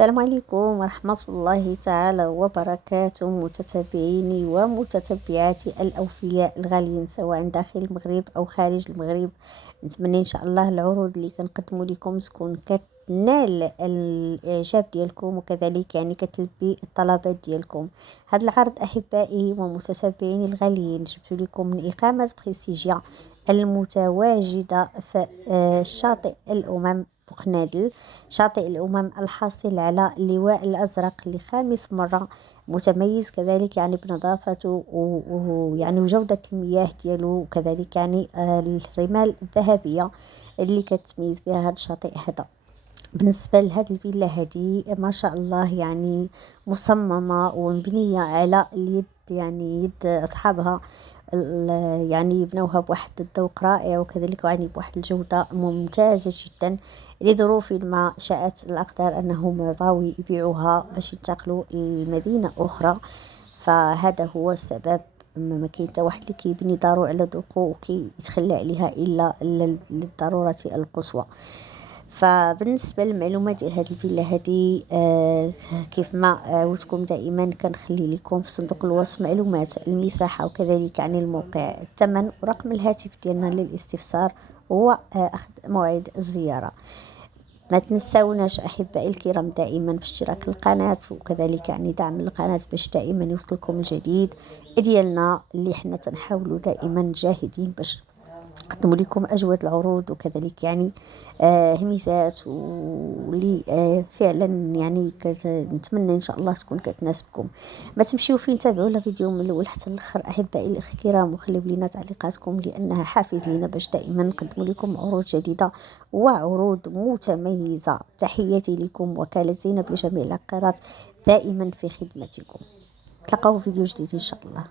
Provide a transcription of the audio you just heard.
السلام عليكم ورحمة الله تعالى وبركاته، متتابعيني ومتتبعاتي الأوفياء الغاليين سواء داخل المغرب أو خارج المغرب. نتمنى إن شاء الله العروض اللي كنقدمو لكم تكون كتنال الإعجاب ديالكم، وكذلك يعني كتلبي الطلبات ديالكم. هذا العرض أحبائي ومتتابعيني الغاليين جبت لكم من إقامة بريستيجيا المتواجدة في شاطئ الأمم بوقنادل، شاطئ الأمم الحاصل على اللواء الأزرق لخامس مرة، متميز كذلك يعني بنظافته ويعني وجودة المياه ديالو، وكذلك يعني الرمال الذهبية اللي كتميز بها هذا الشاطئ هذا. بالنسبة لهاد الفيلا هادي ما شاء الله يعني مصممة ومبنية على اليد، يعني يد أصحابها، يعني بنوها بواحد الذوق رائع، وكذلك يعني بواحد الجودة ممتازة جدا. لظروف ما شاءت الأقدار أنهم بغاو يبيعوها باش ينتقلوا لمدينة أخرى، فهذا هو السبب. ما كاين حتى واحد اللي كيبني دارو على ذوقو وكيتخلى عليها إلا للضرورة القصوى. فبالنسبه للمعلومات ديال هذه الفيلا هذه كيف ما عودتكم دائما كنخلي لكم في صندوق الوصف معلومات المساحه وكذلك يعني الموقع، الثمن ورقم الهاتف ديالنا للاستفسار واخذ موعد الزياره. ما تنساوناش احبائي الكرام دائما باشتراك القناه، وكذلك يعني دعم القناه باش دائما يوصلكم الجديد ديالنا اللي حنا تنحاولوا دائما جاهدين باش نقدم لكم أجود العروض، وكذلك يعني هميزات واللي فعلا يعني نتمنى إن شاء الله تكون كتناسبكم. ما تمشيو فين، تابعوا الفيديو من الأول حتى الآخر أحبائي الكرام، وخليو لينا تعليقاتكم لأنها حافز لينا باش دائما نقدم لكم عروض جديدة وعروض متميزة. تحياتي لكم، وكالة زينب لجميع العقارات دائما في خدمتكم. تلقاو فيديو جديد إن شاء الله.